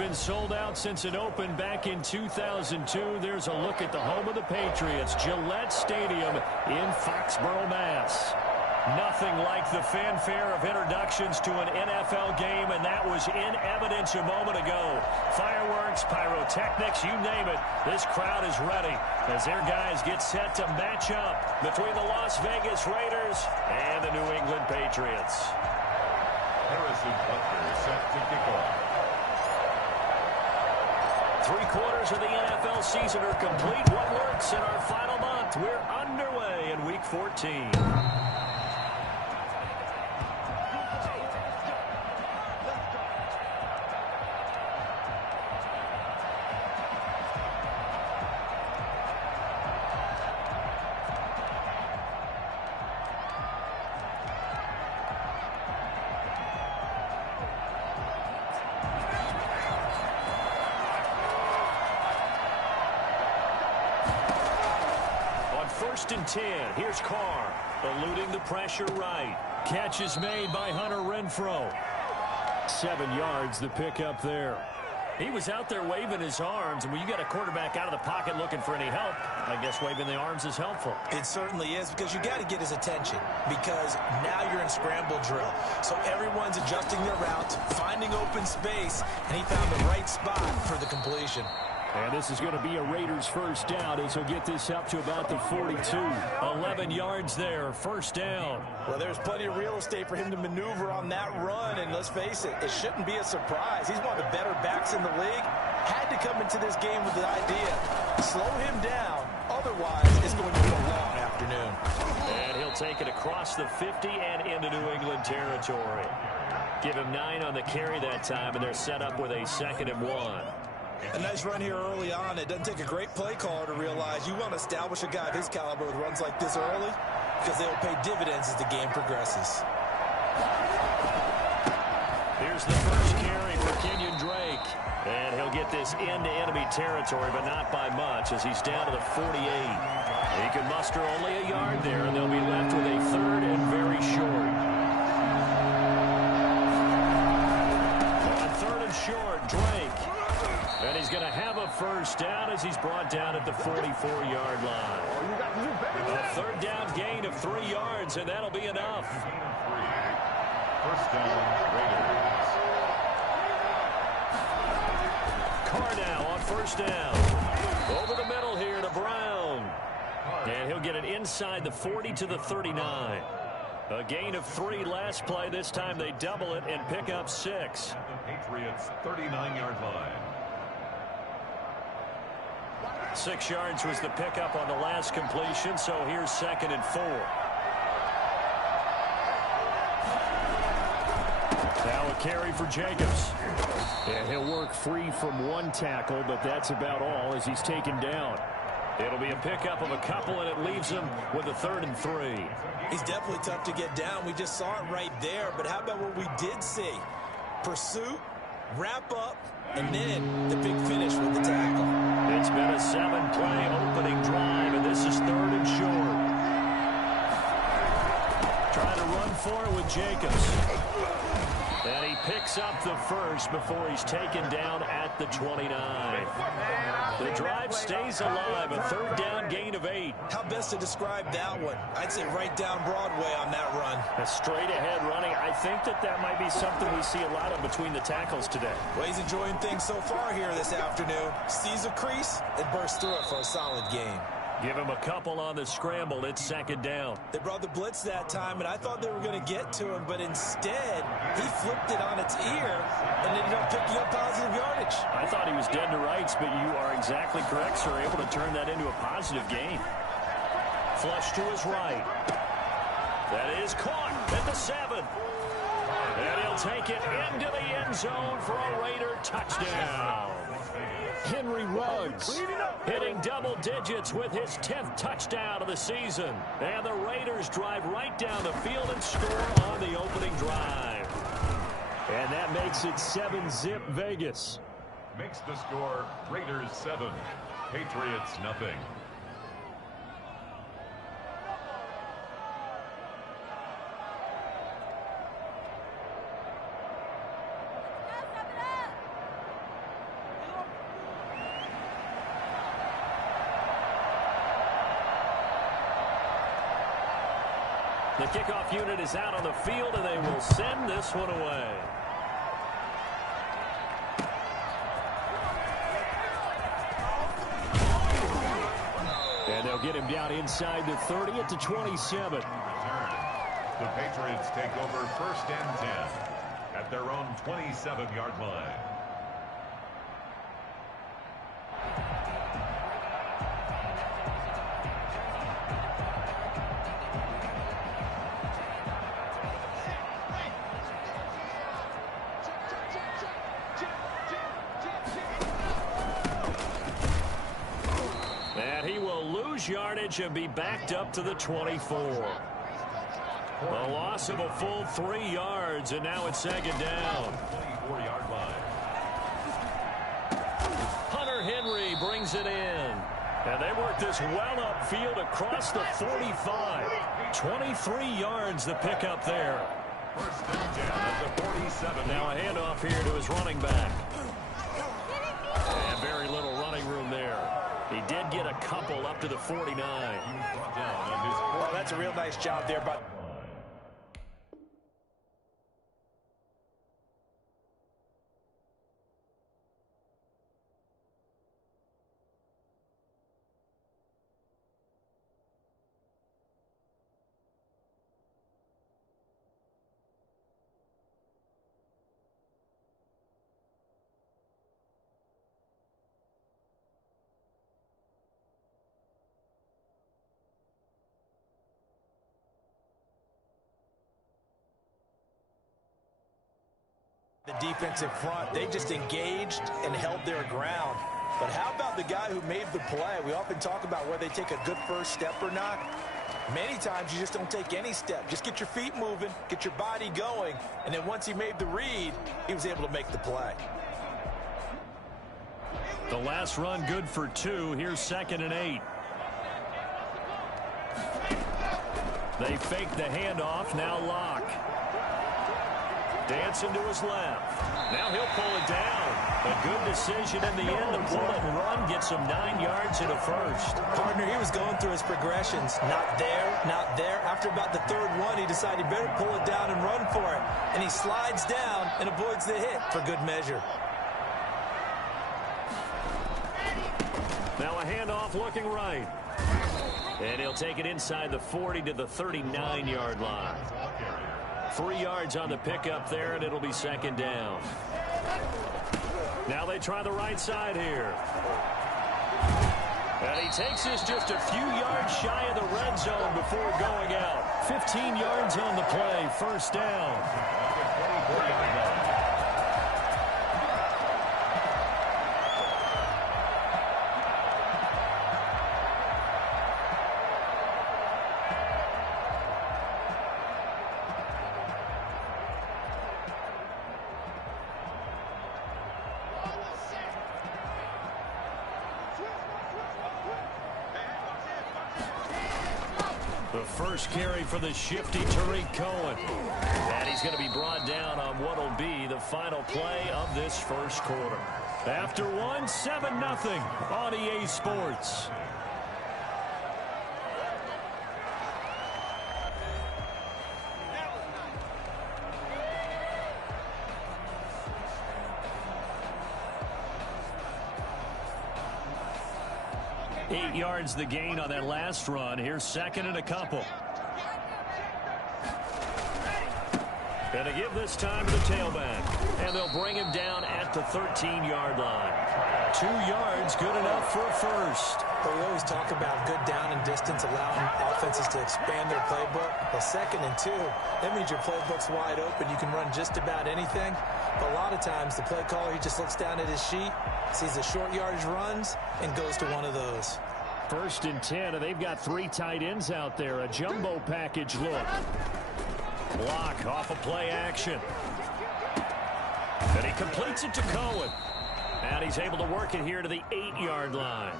been sold out since it opened back in 2002. There's a look at the home of the Patriots, Gillette Stadium in Foxborough, Mass. Nothing like the fanfare of introductions to an NFL game, and that was in evidence a moment ago. Fireworks, pyrotechnics, you name it. This crowd is ready as their guys get set to match up between the Las Vegas Raiders and the New England Patriots. Harrison Butker set to kick off. 3/4 of the NFL season are complete. What works in our final month? We're underway in Week 14. First and 10. Here's Carr, eluding the pressure right. Catch is made by Hunter Renfrow. 7 yards, the pickup there. He was out there waving his arms, and when you got a quarterback out of the pocket looking for any help, I guess waving the arms is helpful. It certainly is, because you got to get his attention, because now you're in scramble drill. So everyone's adjusting their route, finding open space, and he found the right spot for the completion. And this is going to be a Raiders first down as he'll get this up to about the 42. 11 yards there, first down. Well, there's plenty of real estate for him to maneuver on that run, and let's face it, it shouldn't be a surprise. He's one of the better backs in the league. Had to come into this game with the idea, slow him down, otherwise it's going to be a long afternoon. And he'll take it across the 50 and into New England territory. Give him 9 on the carry that time, and they're set up with a 2nd and 1. A nice run here early on. It doesn't take a great play caller to realize you want to establish a guy of his caliber with runs like this early, because they'll pay dividends as the game progresses. Here's the first carry for Kenyon Drake. And he'll get this into enemy territory, but not by much, as he's down to the 48. He can muster only a yard there, and they'll be left with a 3rd and very short. On 3rd and short, Drake. And he's going to have a first down as he's brought down at the 44-yard line. A 3rd down gain of 3 yards, and that'll be enough. First down, Raiders. Carr now on first down. Over the middle here to Brown. And he'll get it inside the 40 to the 39. A gain of 3 last play. This time they double it and pick up 6. Patriots 39-yard line. 6 yards was the pickup on the last completion, so here's 2nd and 4. Now a carry for Jacobs. And he'll work free from 1 tackle, but that's about all as he's taken down. It'll be a pickup of a couple, and it leaves him with a 3rd and 3. He's definitely tough to get down. We just saw it right there, but how about what we did see? Pursuit, wrap up, and then the big finish with the tackle. It's been a 7-play opening drive, and this is 3rd and short. Trying to run for it with Jacobs. And he picks up the first before he's taken down at the 29. The drive stays alive, a 3rd down gain of 8. How best to describe that one? I'd say right down Broadway on that run. A straight-ahead running. I think that might be something we see a lot of between the tackles today. Well, he's enjoying things so far here this afternoon. Sees a crease and bursts through it for a solid gain. Give him a couple on the scramble. It's 2nd down. They brought the blitz that time, and I thought they were going to get to him, but instead, he flipped it on its ear and ended up picking up positive yardage. I thought he was dead to rights, but you are exactly correct, sir. Able to turn that into a positive gain. Flush to his right. That is caught at the 7. And he'll take it into the end zone for a Raider touchdown. Henry Ruggs hitting double digits with his 10th touchdown of the season. And the Raiders drive right down the field and score on the opening drive. And that makes it 7-zip Vegas. Makes the score Raiders 7, Patriots nothing. The kickoff unit is out on the field, and they will send this one away. And they'll get him down inside the 30 at the 27. The Patriots take over 1st and 10 at their own 27-yard line. And he will lose yardage and be backed up to the 24. A loss of a full 3 yards, and now it's 2nd down. 24-yard line. Hunter Henry brings it in. And they work this well upfield across the 45. 23 yards the pickup there. 1st and 10 at the 47. Now a handoff here to his running back. And very little running room there. He did get a couple up to the 49. Well, that's a real nice job there by... The defensive front, they just engaged and held their ground. But how about the guy who made the play? We often talk about whether they take a good first step or not. Many times you just don't take any step. Just get your feet moving, get your body going, and then once he made the read, he was able to make the play. The last run good for 2. Here's 2nd and 8. They fake the handoff. Now Locke. Dancing to his left. Now he'll pull it down. A good decision in the end to pull it and run. Gets him 9 yards in a first. Partner, he was going through his progressions. Not there, not there. After about the 3rd one, he decided he better pull it down and run for it. And he slides down and avoids the hit for good measure. Now a handoff looking right. And he'll take it inside the 40 to the 39-yard line. 3 yards on the pickup there, and it'll be 2nd down. Now they try the right side here. And he takes this just a few yards shy of the red zone before going out. 15 yards on the play, 1st down. The first carry for the shifty Tariq Cohen. And he's going to be brought down on what will be the final play of this first quarter. After one, 7-0 on EA Sports. Eight yards the gain on that last run. Here's 2nd and a couple. And to give this time to the tailback. And they'll bring him down at the 13-yard line. 2 yards, good enough for a first. But we always talk about good down and distance, allowing offenses to expand their playbook. Well, 2nd and 2, that means your playbook's wide open. You can run just about anything. But a lot of times, the play caller, he just looks down at his sheet, sees the short yardage runs, and goes to one of those. 1st and 10, and they've got 3 tight ends out there. A jumbo package look. Block off of play action. And he completes it to Cohen. And he's able to work it here to the 8-yard line.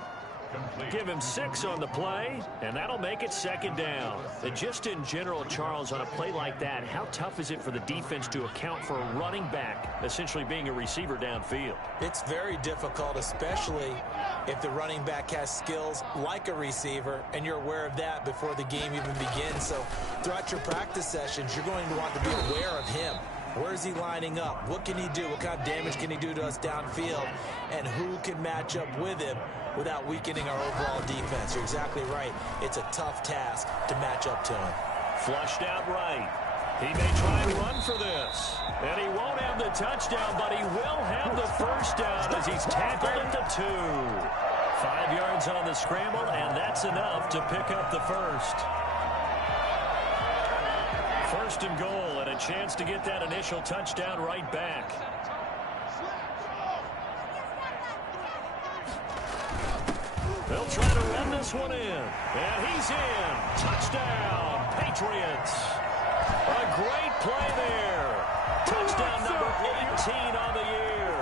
Give him 6 on the play, and that'll make it 2nd down. And just in general, Charles, on a play like that, how tough is it for the defense to account for a running back essentially being a receiver downfield? It's very difficult, especially if the running back has skills like a receiver, and you're aware of that before the game even begins. So throughout your practice sessions, you're going to want to be aware of him. Where is he lining up? What can he do? What kind of damage can he do to us downfield? And who can match up with him without weakening our overall defense? You're exactly right. It's a tough task to match up to him. Flushed out right. He may try and run for this. And he won't have the touchdown, but he will have the first down as he's tackled at the 2. 5 yards on the scramble, and that's enough to pick up the first. First and goal, and a chance to get that initial touchdown right back. They'll try to run this one in. And he's in. Touchdown, Patriots. A great play there. Touchdown number 18 on the year.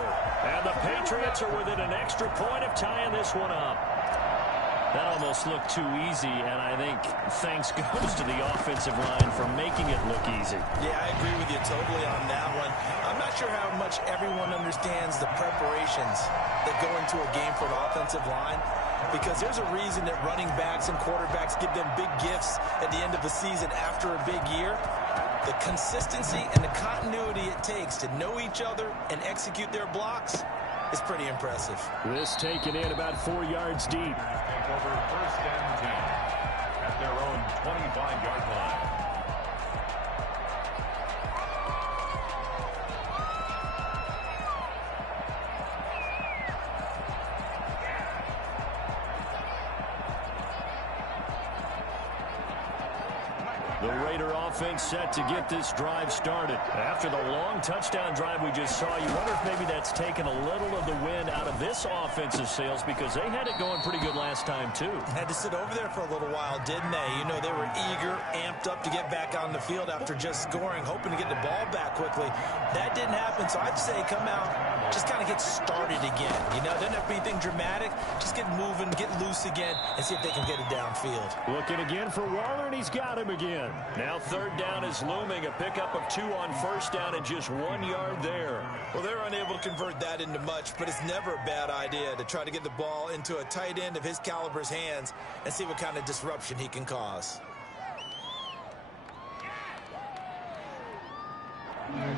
And the Patriots are within an extra point of tying this one up. That almost looked too easy, and I think thanks goes to the offensive line for making it look easy. Yeah, I agree with you totally on that one. I'm not sure how much everyone understands the preparations that go into a game for the offensive line, because there's a reason that running backs and quarterbacks give them big gifts at the end of the season after a big year. The consistency and the continuity it takes to know each other and execute their blocks is pretty impressive. This taken in about 4 yards deep. Take over first and 10 at their own 25-yard line. The Raider offense set to get this drive started. After the long touchdown drive we just saw, you wonder if maybe that's taken a little of the wind out of this offensive sails, because they had it going pretty good last time too. Had to sit over there for a little while, didn't they? You know, they were eager, amped up to get back on the field after just scoring, hoping to get the ball back quickly. That didn't happen, so I'd say come out, just kind of get started again. You know, doesn't have to be anything dramatic. Just get moving, get loose again, and see if they can get it downfield. Looking again for Waller, and he's got him again. Now third down is looming, a pickup of 2 on first down and just 1 yard there. Well, they're unable to convert that into much, but it's never a bad idea to try to get the ball into a tight end of his caliber's hands and see what kind of disruption he can cause.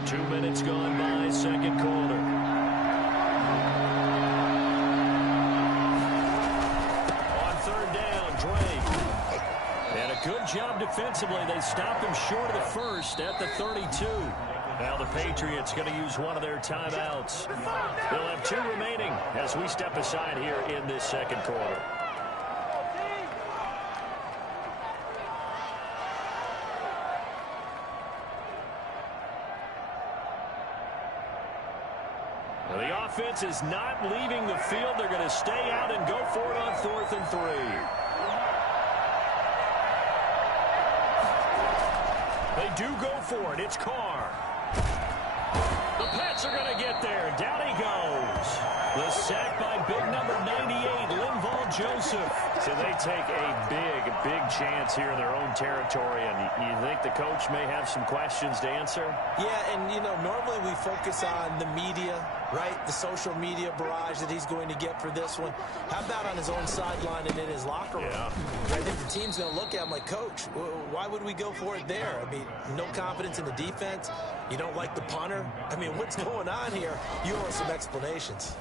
2 minutes gone by, second quarter. On third down, Drake. And a good job defensively. They stopped him short of the first at the 32. Now the Patriots going to use one of their timeouts. They'll have 2 remaining as we step aside here in this second quarter. Well, the offense is not leaving the field. They're going to stay out and go for it on 4th and 3. They do go for it. It's Carr. The Pats are going to get there. Down he goes. The sack by big number 98, Linval Joseph. So they take a big chance here in their own territory, and you think the coach may have some questions to answer? Yeah, and, you know, normally we focus on the media, right? The social media barrage that he's going to get for this one. How about on his own sideline and in his locker room? Yeah. I think the team's going to look at him like, Coach, why would we go for it there? I mean, no confidence in the defense. You don't like the punter. I mean, what's going on here? You owe us some explanations.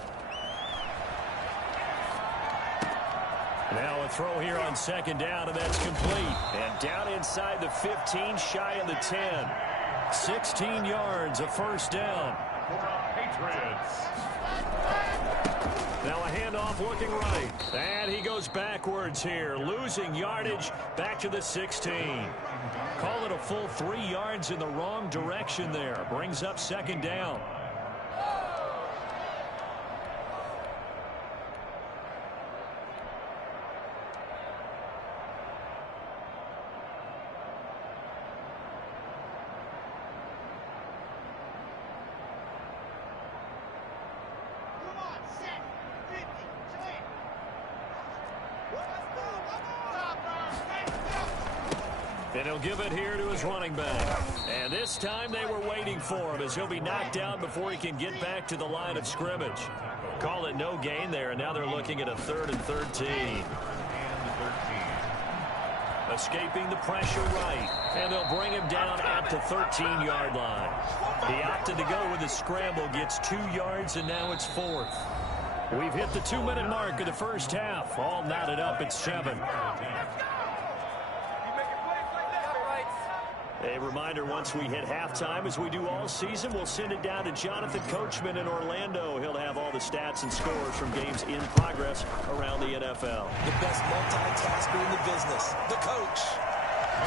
Now a throw here on second down, and that's complete. And down inside the 15, shy of the 10. 16 yards, a first down. Patriots. Now a handoff looking right. And he goes backwards here, losing yardage back to the 16. Call it a full 3 yards in the wrong direction there. Brings up second down. And he'll give it here to his running back. And this time they were waiting for him, as he'll be knocked down before he can get back to the line of scrimmage. Call it no gain there, and now they're looking at a 3rd and 13. And 13. Escaping the pressure right, and they'll bring him down at the 13-yard line. He opted to go with a scramble, gets 2 yards, and now it's 4th. We've hit the 2-minute mark of the first half. All knotted up at 7. A reminder, once we hit halftime, as we do all season, we'll send it down to Jonathan Coachman in Orlando. He'll have all the stats and scores from games in progress around the NFL. The best multitasker in the business, the coach.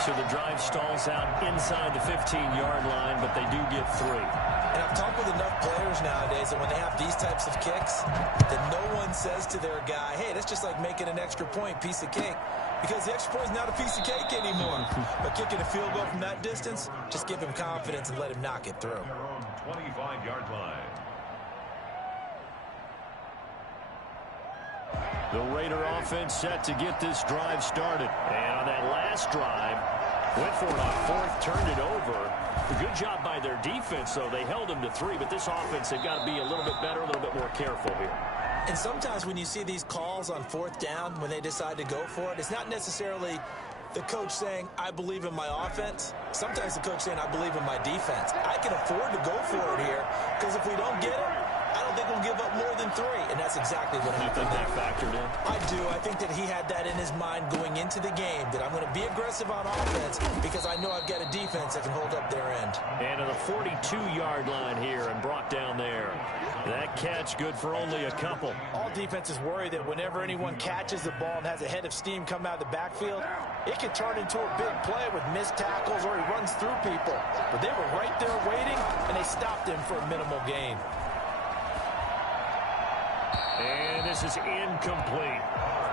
So the drive stalls out inside the 15-yard line, but they do get 3. And I've talked with enough players nowadays that when they have these types of kicks, that no one says to their guy, hey, that's just like making an extra point, piece of cake. Because the extra point is not a piece of cake anymore. But kicking a field goal from that distance, just give him confidence and let him knock it through. Their own 25-yard line. The Raider offense set to get this drive started. And on that last drive, went for it on 4th, turned it over. A good job by their defense, though. They held them to 3, but this offense, they've got to be a little bit better, a little bit more careful here. And sometimes when you see these calls on 4th down, when they decide to go for it, it's not necessarily the coach saying, I believe in my offense. Sometimes the coach saying, I believe in my defense. I can afford to go for it here, because if we don't get it, I don't think we'll give up more than 3. And that's exactly what happened. You think that factored in? I do. I think that he had that in his mind going into the game, that I'm going to be aggressive on offense because I know I've got a defense that can hold up their end. And to the 42-yard line here and brought down there. That catch good for only a couple. All defenses worry that whenever anyone catches the ball and has a head of steam come out of the backfield, it can turn into a big play with missed tackles or he runs through people. But they were right there waiting, and they stopped him for a minimal gain. And this is incomplete.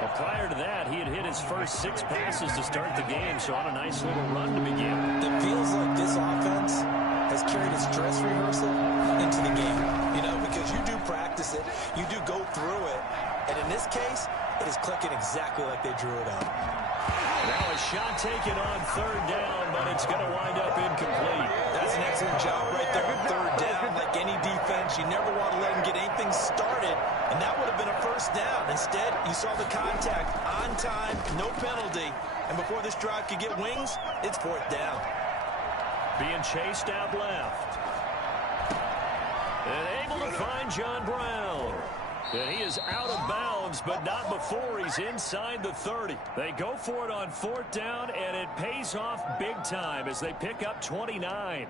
Well, prior to that, he had hit his first 6 passes to start the game, so on a nice little run to begin. It feels like this offense has carried its dress rehearsal into the game. You know, because you do practice it, you do go through it, and in this case, it is clicking exactly like they drew it up. Now a shot taken on 3rd down, but it's going to wind up incomplete. That's an excellent job right there on 3rd down. Like any defense, you never want to let them get anything started, and that would have been a 1st down. Instead, you saw the contact on time, no penalty, and before this drive could get wings, it's 4th down. Being chased out left. And able to find John Brown. And he is out of bounds, but not before he's inside the 30. They go for it on 4th down, and it pays off big time as they pick up 29.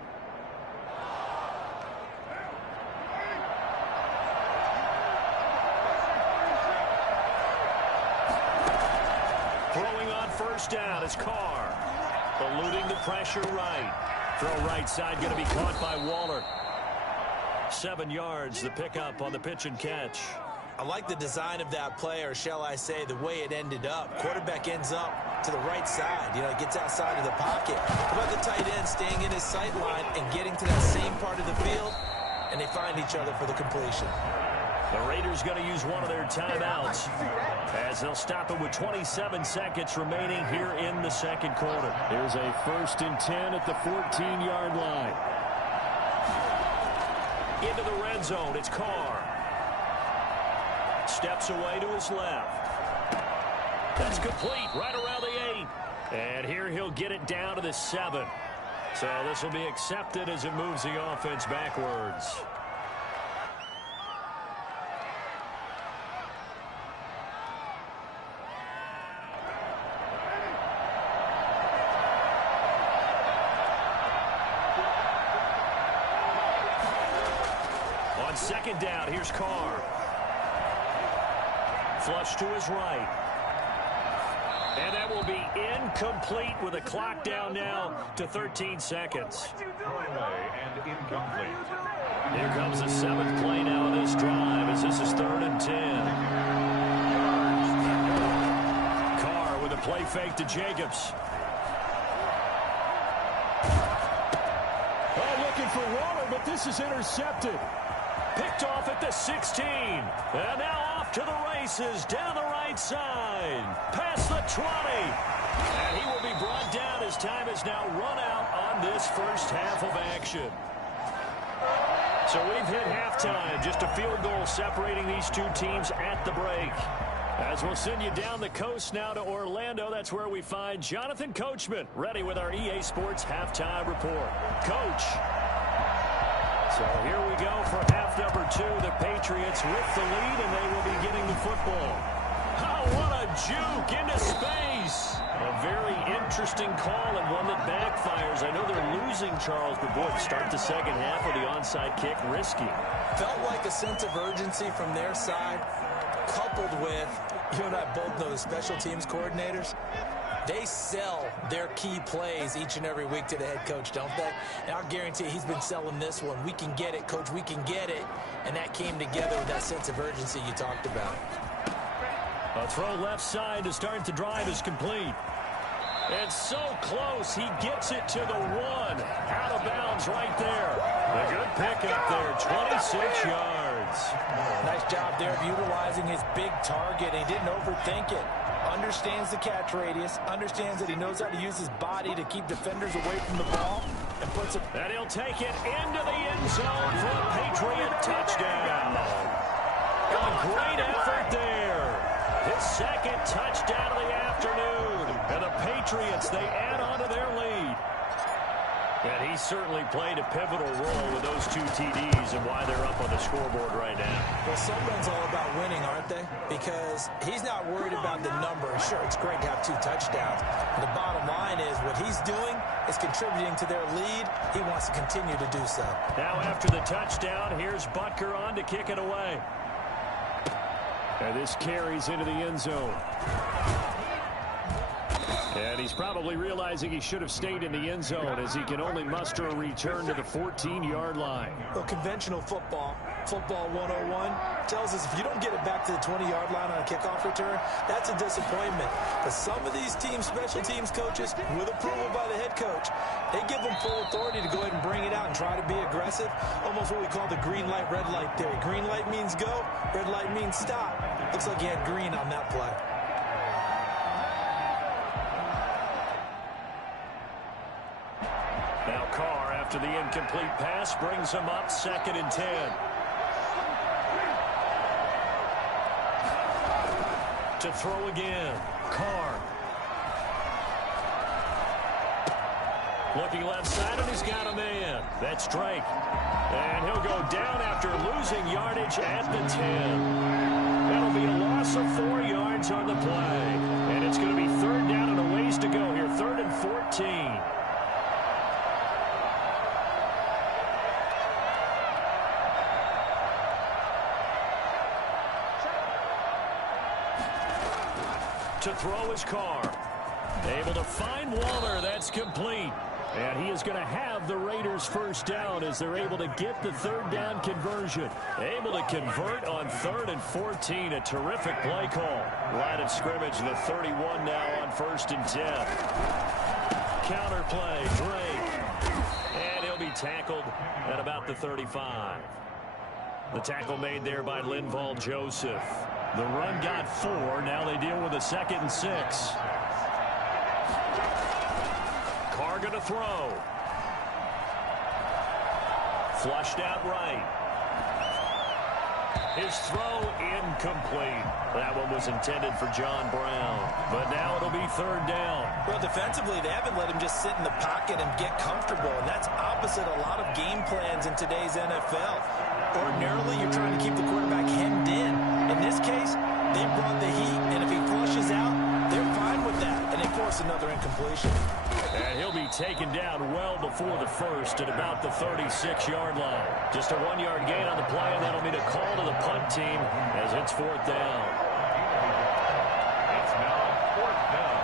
Throwing on 1st down is Carr. Eluding the pressure right. Throw right side going to be caught by Waller. 7 yards, the pickup on the pitch and catch. I like the design of that play, or shall I say the way it ended up. Quarterback ends up to the right side. You know, gets outside of the pocket. How about the tight end staying in his sight line and getting to that same part of the field, and they find each other for the completion. The Raiders going to use one of their timeouts as they'll stop it with 27 seconds remaining here in the 2nd quarter. Here's a 1st and 10 at the 14-yard line. Into the red zone, it's Carr. Steps away to his left. That's complete, right around the 8. And here he'll get it down to the 7. So this will be accepted as it moves the offense backwards. On 2nd down, here's Carr. Flush to his right. And that will be incomplete with a clock down now to 13 seconds. And incomplete. Here comes the 7th play now of this drive as this is 3rd and 10. Carr with a play fake to Jacobs. Oh, looking for Waller, but this is intercepted. Picked off at the 16. And now off to the races down the right side. Past the 20. And he will be brought down as time is now run out on this first half of action. So we've hit halftime. Just a field goal separating these two teams at the break. As we'll send you down the coast now to Orlando, that's where we find Jonathan Coachman, ready with our EA Sports halftime report. Coach. So here we go for half number 2. The Patriots with the lead, and they will be getting the football. Oh, what a juke into space. A very interesting call and one that backfires. I know they're losing Charles, but boy, to start the second half with the onside kick, risky. Felt like a sense of urgency from their side, coupled with, you and I both know the special teams coordinators, they sell their key plays each and every week to the head coach, don't they? And I'll guarantee he's been selling this one. We can get it, coach, we can get it. And that came together with that sense of urgency you talked about. A throw left side to start the drive is complete. It's so close. He gets it to the 1. Out of bounds right there. A good pickup there, 26 yards. Nice job there of utilizing his big target. He didn't overthink it. Understands the catch radius. Understands that he knows how to use his body to keep defenders away from the ball. And puts it. And he'll take it into the end zone for a Patriot touchdown. A great effort there. His second touchdown of the afternoon. And the Patriots, they add on to their lead. And he certainly played a pivotal role with those 2 TDs and why they're up on the scoreboard right now. Well, someone's all about winning, aren't they? Because he's not worried about the number. Sure, it's great to have 2 touchdowns. But the bottom line is what he's doing is contributing to their lead. He wants to continue to do so. Now after the touchdown, here's Butker on to kick it away. And this carries into the end zone. And he's probably realizing he should have stayed in the end zone as he can only muster a return to the 14-yard line. Well, conventional football 101, tells us if you don't get it back to the 20-yard line on a kickoff return, that's a disappointment. But some of these teams, special teams coaches, with approval by the head coach, they give them full authority to go ahead and bring it out and try to be aggressive. Almost what we call the green light, red light theory. Green light means go, red light means stop. Looks like he had green on that play. Now Carr, after the incomplete pass, brings him up 2nd and 10. To throw again, Carr. Looking left side, and he's got a man. That's Drake. And he'll go down after losing yardage at the 10. That'll be a loss of 4 yards on the play. And it's going to be 3rd down and a ways to go here, 3rd and 14. To throw his Carr. Able to find Waller. That's complete. And he is going to have the Raiders first down as they're able to get the 3rd down conversion. Able to convert on 3rd and 14. A terrific play call. Line of scrimmage, the 31 now on 1st and 10. Counter play, Drake. And he'll be tackled at about the 35. The tackle made there by Linval Joseph. The run got 4. Now they deal with a 2nd and 6. Carr going to throw. Flushed out right. His throw incomplete. That one was intended for John Brown. But now it'll be 3rd down. Well, defensively, they haven't let him just sit in the pocket and get comfortable. And that's opposite a lot of game plans in today's NFL. Ordinarily, you're trying to keep the quarterback hemmed in. In this case, they brought the heat, and if he flushes out, they're fine with that, and they force another incompletion. And he'll be taken down well before the first at about the 36-yard line. Just a 1-yard gain on the play, and that'll be the call to the punt team as it's 4th down. It's now 4th down.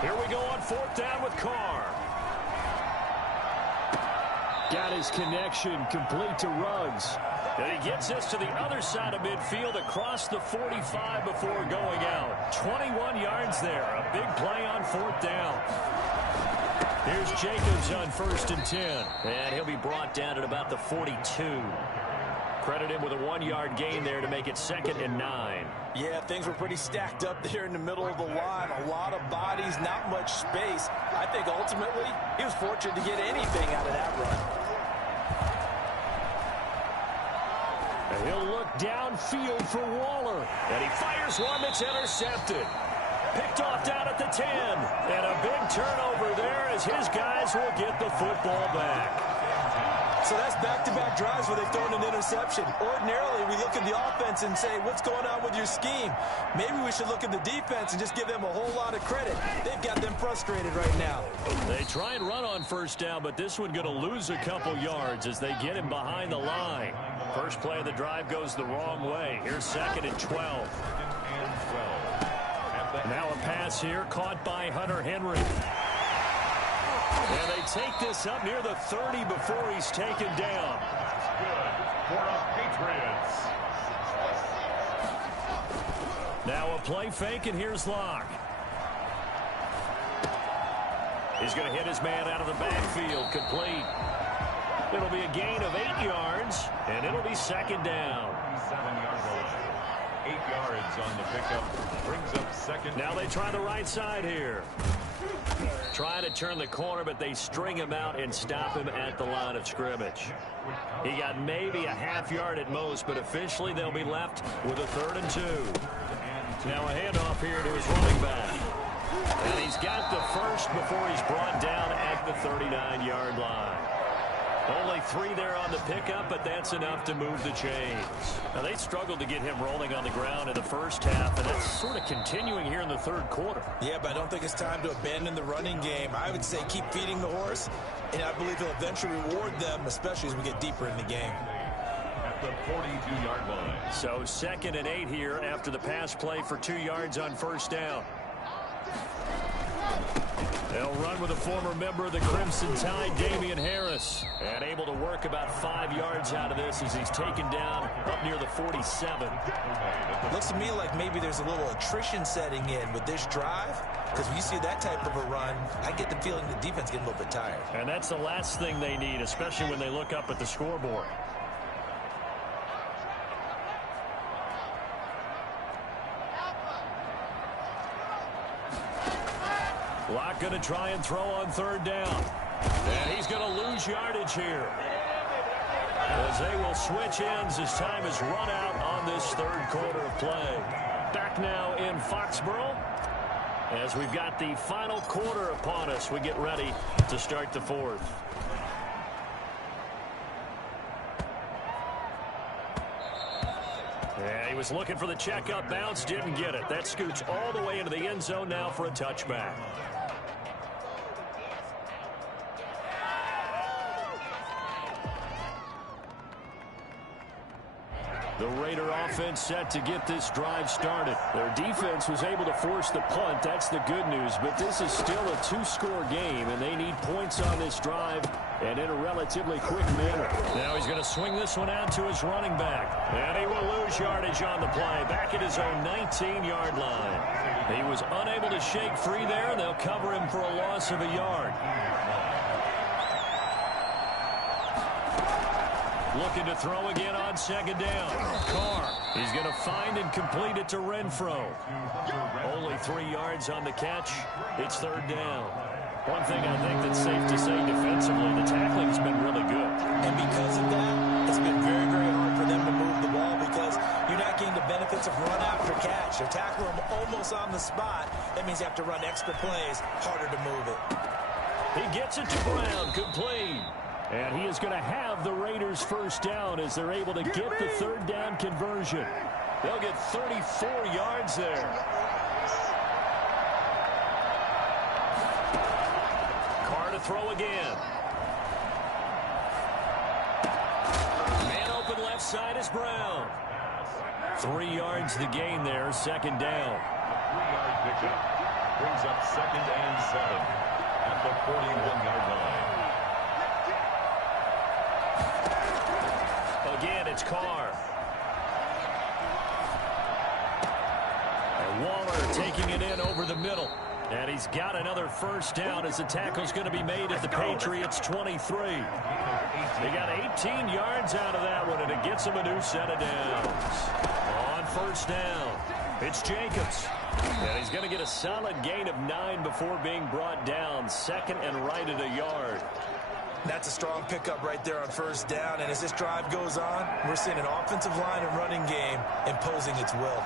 Here we go on 4th down with Carr. Got his connection complete to Ruggs. And he gets this to the other side of midfield across the 45 before going out. 21 yards there. A big play on 4th down. Here's Jacobs on 1st and 10. And he'll be brought down at about the 42. Credit him with a 1-yard gain there to make it 2nd and 9. Yeah, things were pretty stacked up there in the middle of the line. A lot of bodies, not much space. I think ultimately he was fortunate to get anything out of that run. He'll look downfield for Waller. And he fires one that's intercepted. Picked off down at the 10. And a big turnover there as his guys will get the football back. So that's back-to-back drives where they've thrown an interception. Ordinarily, we look at the offense and say, what's going on with your scheme? Maybe we should look at the defense and just give them a whole lot of credit. They've got them frustrated right now. They try and run on first down, but this one going to lose a couple yards as they get him behind the line. First play of the drive goes the wrong way. Here's 2nd and 12. Now a pass here caught by Hunter Henry. And they take this up near the 30 before he's taken down. That's good for the Patriots. Now a play fake, and here's Locke. He's going to hit his man out of the backfield, complete. It'll be a gain of 8 yards, and it'll be 2nd down. 7-yard line. 8 yards on the pickup. Brings up 2nd. Now they try the right side here. Try to turn the corner, but they string him out and stop him at the line of scrimmage. He got maybe a half yard at most, but officially they'll be left with a 3rd and 2. Now a handoff here to his running back. And he's got the first before he's brought down at the 39-yard line. Only 3 there on the pickup, but that's enough to move the chains. Now, they struggled to get him rolling on the ground in the first half, and that's sort of continuing here in the 3rd quarter. Yeah, but I don't think it's time to abandon the running game. I would say keep feeding the horse, and I believe he'll eventually reward them, especially as we get deeper in the game. At the 42-yard line. So 2nd and 8 here after the pass play for 2 yards on first down. They'll run with a former member of the Crimson Tide, Damian Harris. And able to work about 5 yards out of this as he's taken down up near the 47. It looks to me like maybe there's a little attrition setting in with this drive. Because when you see that type of a run, I get the feeling the defense getting a little bit tired. And that's the last thing they need, especially when they look up at the scoreboard. Locke going to try and throw on 3rd down. And he's going to lose yardage here, as they will switch ends as time is run out on this 3rd quarter of play. Back now in Foxborough as we've got the final quarter upon us. We get ready to start the 4th. Yeah, he was looking for the check-up bounce, didn't get it. That scoots all the way into the end zone now for a touchback. The Raider offense set to get this drive started. Their defense was able to force the punt. That's the good news. But this is still a 2-score game, and they need points on this drive and in a relatively quick manner. Now he's going to swing this one out to his running back. And he will lose yardage on the play. Back at his own 19-yard line. He was unable to shake free there, and they'll cover him for a loss of a yard. Looking to throw again on 2nd down. Carr. He's going to find and complete it to Renfro. Only 3 yards on the catch. It's 3rd down. One thing I think that's safe to say defensively, the tackling's been really good. And because of that, it's been very, very hard for them to move the ball because you're not getting the benefits of run after catch. They're tackling them almost on the spot. That means you have to run extra plays, harder to move it. He gets it to Brown, complete. And he is going to have the Raiders first down as they're able to get the 3rd down conversion. They'll get 34 yards there. Carr to throw again. Man open left side is Brown. 3 yards the gain there, 2nd down. 3-yard pickup brings up 2nd and 7 at the 41-yard line. Again, it's Carr. And Waller taking it in over the middle. And he's got another first down as the tackle's going to be made at the Patriots' 23. They got 18 yards out of that one, and it gets them a new set of downs. On first down, it's Jacobs. And he's going to get a solid gain of 9 before being brought down. 2nd and right at a yard. That's a strong pickup right there on first down. And as this drive goes on, we're seeing an offensive line and running game imposing its will.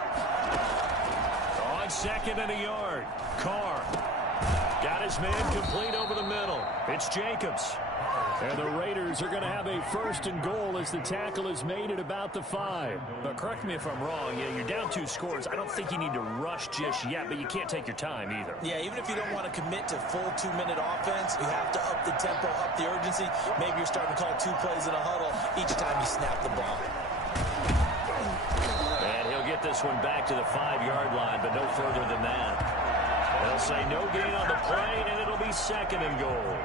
On second and a yard, Carr got his man complete over the middle. It's Jacobs. And the Raiders are going to have a first and goal as the tackle is made at about the 5. But correct me if I'm wrong. Yeah, you're down 2 scores. I don't think you need to rush just yet, but you can't take your time either. Yeah, even if you don't want to commit to full 2-minute offense, you have to up the tempo, up the urgency. Maybe you're starting to call 2 plays in a huddle each time you snap the ball. And he'll get this one back to the 5-yard line, but no further than that. They'll say no gain on the play, and it'll be second and goal.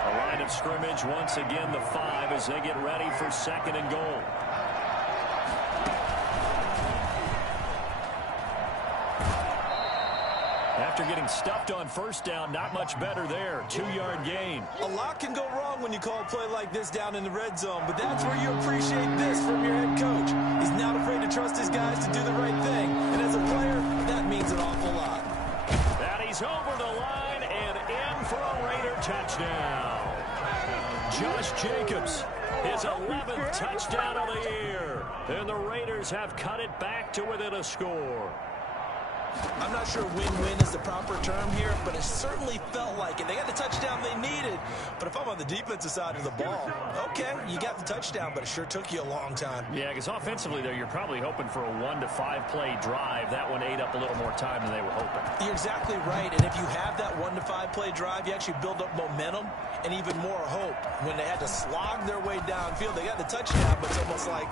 A line of scrimmage, once again, the 5 as they get ready for second and goal. After getting stuffed on first down, not much better there. 2-yard gain. A lot can go wrong when you call a play like this down in the red zone, but that's where you appreciate this from your head coach. He's not afraid to trust his guys to do the right thing, and as a player, that means an awful lot. That he's over the line and in for a Raider touchdown. Josh Jacobs, his 11th touchdown of the year. And the Raiders have cut it back to within a score. I'm not sure win-win is the proper term here, but it certainly felt like it. They got the touchdown they needed, but if I'm on the defensive side of the ball, okay, you got the touchdown, but it sure took you a long time. Yeah, because offensively there, you're probably hoping for a 1 to 5 play drive. That one ate up a little more time than they were hoping. You're exactly right, and if you have that 1 to 5 play drive, you actually build up momentum and even more hope. When they had to slog their way downfield, they got the touchdown, but it's almost like,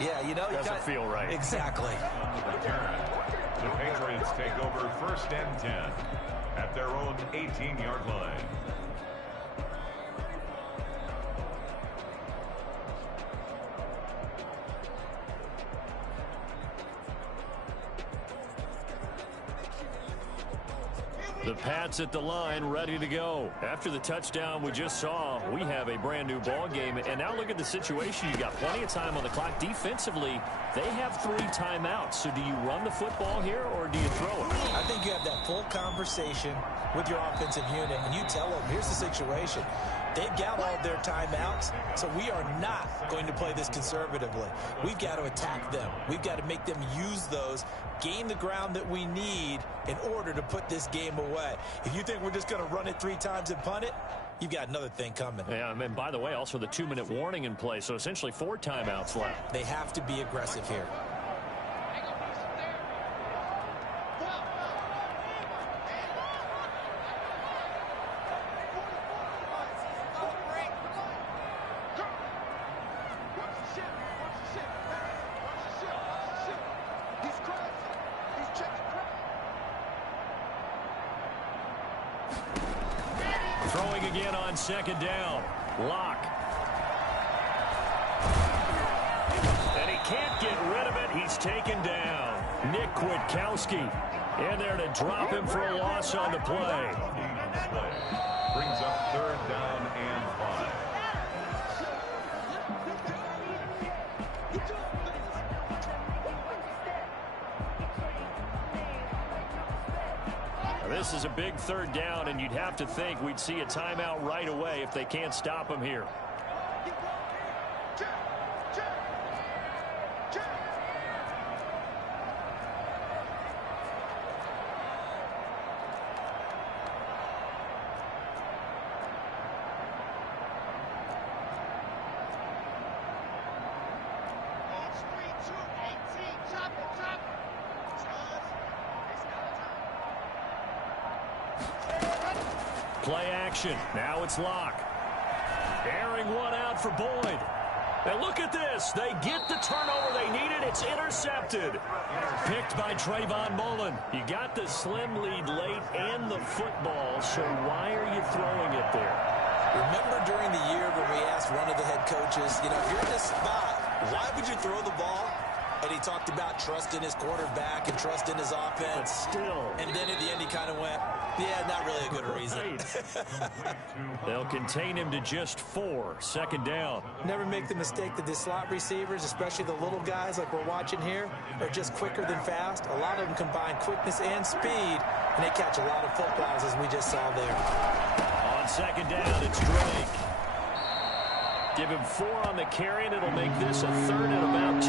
yeah, you know, doesn't feel right. Exactly. The Patriots take over first and 10 at their own 18-yard line. The Pats at the line, ready to go. After the touchdown we just saw, we have a brand new ball game. And now look at the situation. You got plenty of time on the clock. Defensively, they have 3 timeouts. So do you run the football here or do you throw it? I think you have that full conversation with your offensive unit, and you tell them, here's the situation. They've got all their timeouts, so we are not going to play this conservatively. We've got to attack them. We've got to make them use those, gain the ground that we need in order to put this game away. If you think we're just going to run it 3 times and punt it, you've got another thing coming. Yeah, and by the way, also the 2-minute warning in play, so essentially 4 timeouts left. They have to be aggressive here. Throwing again on second down. Lock. And he can't get rid of it. He's taken down. Nick Kwiatkowski in there to drop him for a loss on the play. Brings up 3rd down and 5. This is a big 3rd down, and you'd have to think we'd see a timeout right away if they can't stop him here. Play action. Now it's Lock. Airing one out for Boyd. And look at this. They get the turnover they needed. It's intercepted. Picked by Trayvon Mullen. You got the slim lead late and the football, so why are you throwing it there? Remember during the year when we asked one of the head coaches, if you're in this spot, why would you throw the ball? And he talked about trusting his quarterback and trusting his offense. But still. And then at the end he kind of went, yeah, not really a good reason. They'll contain him to just 4. Second down. Never make the mistake that the slot receivers, especially the little guys like we're watching here, are just quicker than fast. A lot of them combine quickness and speed, and they catch a lot of footballs as we just saw there. On second down, it's Drake. Give him 4 on the carry, and it'll make this a 3rd and about 2.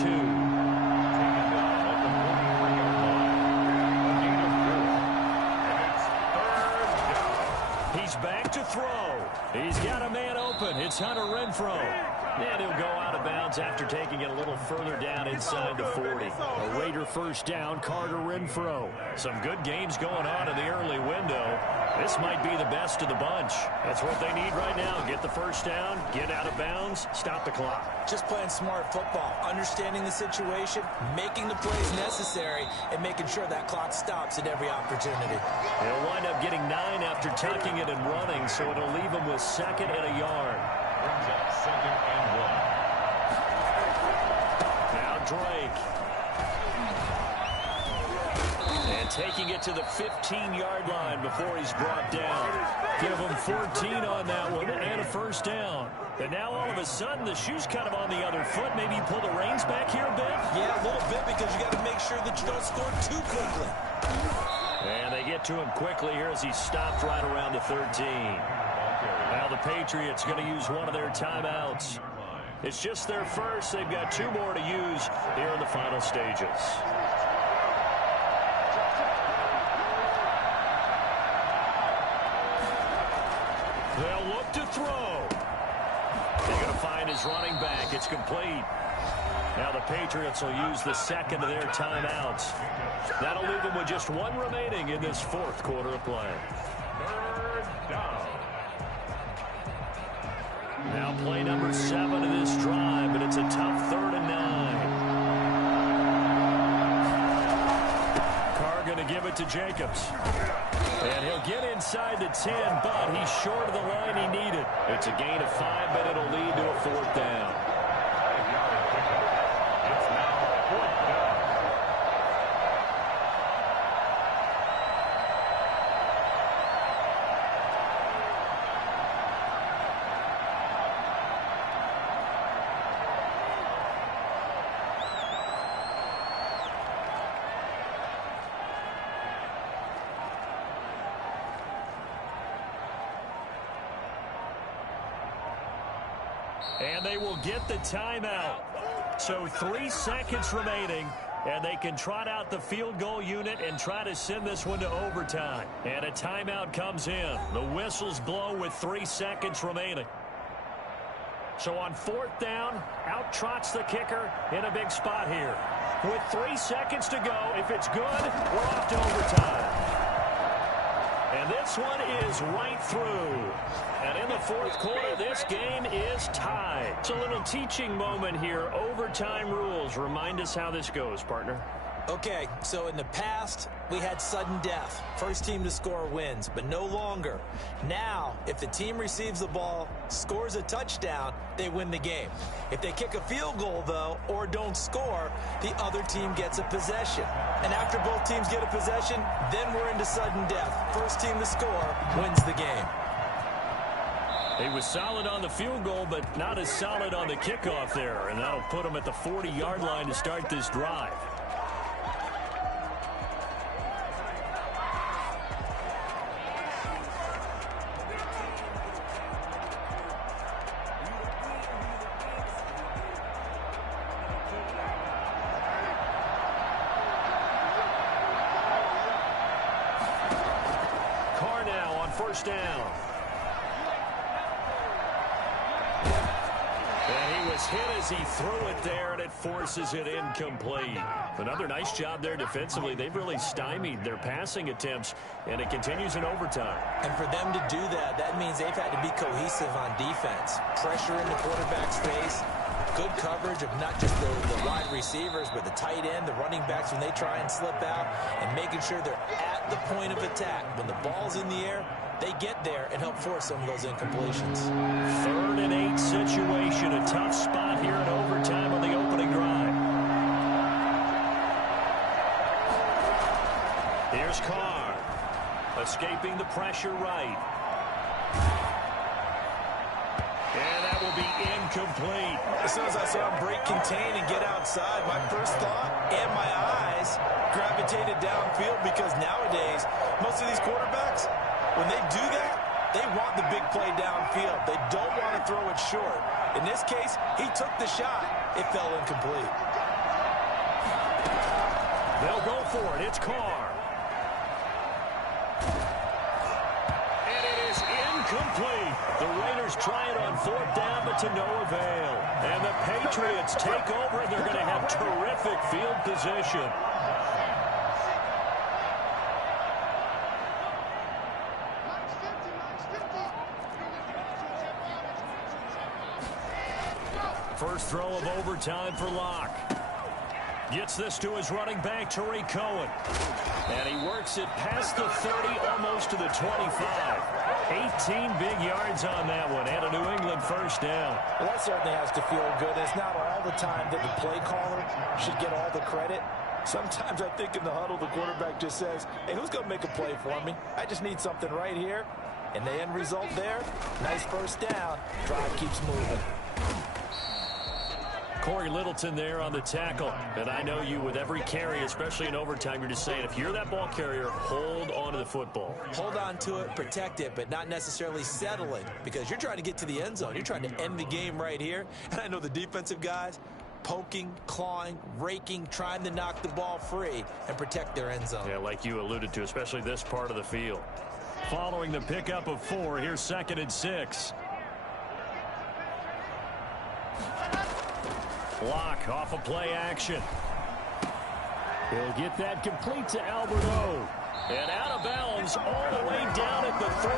He's back to throw. He's got a man open. It's Hunter Renfrow. And he'll go out of bounds after taking it a little further down inside the 40. A Raider first down, Carter Renfrow. Some good games going on in the early window. This might be the best of the bunch. That's what they need right now. Get the first down, get out of bounds, stop the clock. Just playing smart football, understanding the situation, making the plays necessary, and making sure that clock stops at every opportunity. He'll wind up getting 9 after tucking it and running, so it'll leave him with 2nd and a yard. Brings up 2nd and 1. Now Drake. And taking it to the 15-yard line before he's brought down. Give him 14 on that one and a first down. And now all of a sudden the shoe's kind of on the other foot. Maybe you pull the reins back here a bit? Yeah, a little bit, because you got to make sure that you don't score too quickly. And they get to him quickly here as he stopped right around the 13. Now the Patriots going to use one of their timeouts. It's just their first. They've got 2 more to use here in the final stages. They'll look to throw. They're going to find his running back. It's complete. Now the Patriots will use the 2nd of their timeouts. That'll leave them with just 1 remaining in this 4th quarter of play. 3rd down. Now play number 7 of this drive, but it's a tough 3rd and 9. Carr going to give it to Jacobs. And he'll get inside the 10, but he's short of the line he needed. It's a gain of 5, but it'll lead to a 4th down. 5-yard pickup. It's now 4th down. And they will get the timeout. So 3 seconds remaining, and they can trot out the field goal unit and try to send this one to overtime. And a timeout comes in. The whistles blow with 3 seconds remaining. So on 4th down, out trots the kicker in a big spot here. With 3 seconds to go, if it's good, we're off to overtime. And this one is right through. And in the 4th quarter, this game is tied. It's a little teaching moment here. Overtime rules. Remind us how this goes, partner. Okay, so in the past, we had sudden death. First team to score wins, but no longer. Now, if the team receives the ball, scores a touchdown, they win the game. If they kick a field goal, though, or don't score, the other team gets a possession. And after both teams get a possession, then we're into sudden death. First team to score wins the game. He was solid on the field goal, but not as solid on the kickoff there. And that'll put him at the 40-yard line to start this drive. Carr now on 1st down. Hit as he threw it there, and it forces it incomplete. Another nice job there defensively. They've really stymied their passing attempts, and it continues in overtime. And for them to do that, that means they've had to be cohesive on defense. Pressure in the quarterback's face, good coverage of not just the wide receivers, but the tight end, the running backs when they try and slip out, and making sure they're at the point of attack. When the ball's in the air, they get there and help force some of those incompletions. 3rd and 8 situation. A tough spot here in overtime on the opening drive. Here's Carr. Escaping the pressure right. And that will be incomplete. As soon as I saw him break contain and get outside, my first thought and my eyes gravitated downfield, because nowadays, most of these quarterbacks, when they do that, They want the big play downfield. They don't want to throw it short. In this case, he took the shot. It fell incomplete. They'll go for it. It's Carr. And it is incomplete. The Raiders try it on 4th down, but to no avail. And the Patriots take over, and they're going to have terrific field position. First throw of overtime for Locke. Gets this to his running back, Tariq Cohen. And he works it past the 30, almost to the 25. 18 big yards on that one, and a New England first down. Well, that certainly has to feel good. It's not all the time that the play caller should get all the credit. Sometimes I think in the huddle, the quarterback just says, hey, who's going to make a play for me? I just need something right here. And the end result there, nice first down. Drive keeps moving. Corey Littleton there on the tackle. And I know you, with every carry, especially in overtime, you're just saying, if you're that ball carrier, hold on to the football. Hold on to it, protect it, but not necessarily settle it, because you're trying to get to the end zone. You're trying to end the game right here. And I know the defensive guys, poking, clawing, raking, trying to knock the ball free and protect their end zone. Yeah, like you alluded to, especially this part of the field. Following the pickup of 4, here's 2nd and 6. Locke off of play action. He'll get that complete to Alberto. And out of bounds all the way down at the 3.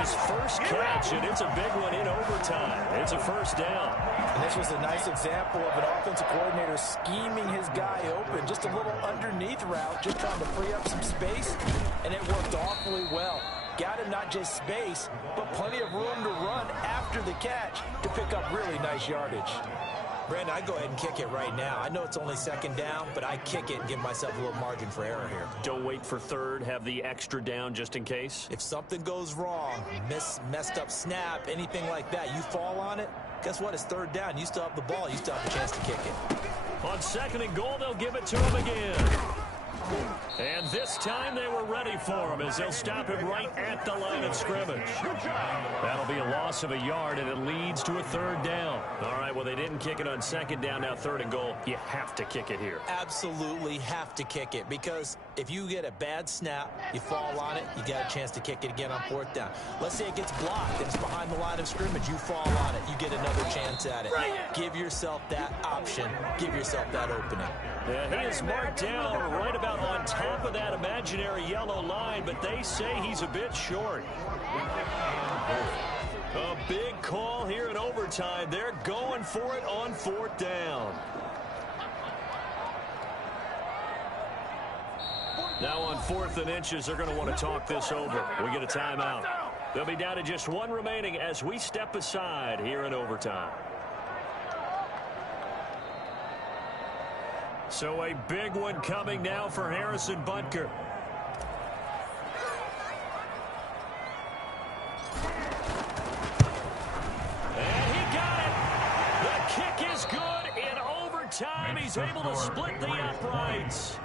His first catch, and it's a big one in overtime. It's a first down. And this was a nice example of an offensive coordinator scheming his guy open. Just a little underneath route, just trying to free up some space, and it worked awfully well. Got him not just space, but plenty of room to run after the catch to pick up really nice yardage. Brandon, I go ahead and kick it right now. I know it's only 2nd down, but I kick it and give myself a little margin for error here. Don't wait for 3rd. Have the extra down just in case. If something goes wrong, messed up snap, anything like that, you fall on it, guess what? It's 3rd down. You still have the ball. You still have a chance to kick it. On 2nd and goal, they'll give it to him again. And this time they were ready for him as they'll stop him right at the line of scrimmage. That'll be a loss of a yard, and it leads to a 3rd down. All right, well, they didn't kick it on 2nd down, now 3rd and goal. You have to kick it here. Absolutely have to kick it, because if you get a bad snap, you fall on it, you got a chance to kick it again on 4th down. Let's say it gets blocked and it's behind the line of scrimmage. You fall on it, you get another chance at it. Give yourself that option. Give yourself that opening. Yeah, he is marked down right about on top of that imaginary yellow line, but they say he's a bit short. A big call here in overtime. They're going for it on 4th down. Now on 4th and inches, they're going to want to talk this over. We get a timeout. They'll be down to just 1 remaining as we step aside here in overtime. So a big one coming now for Harrison Butker. And he got it. The kick is good in overtime. He's able to split the uprights.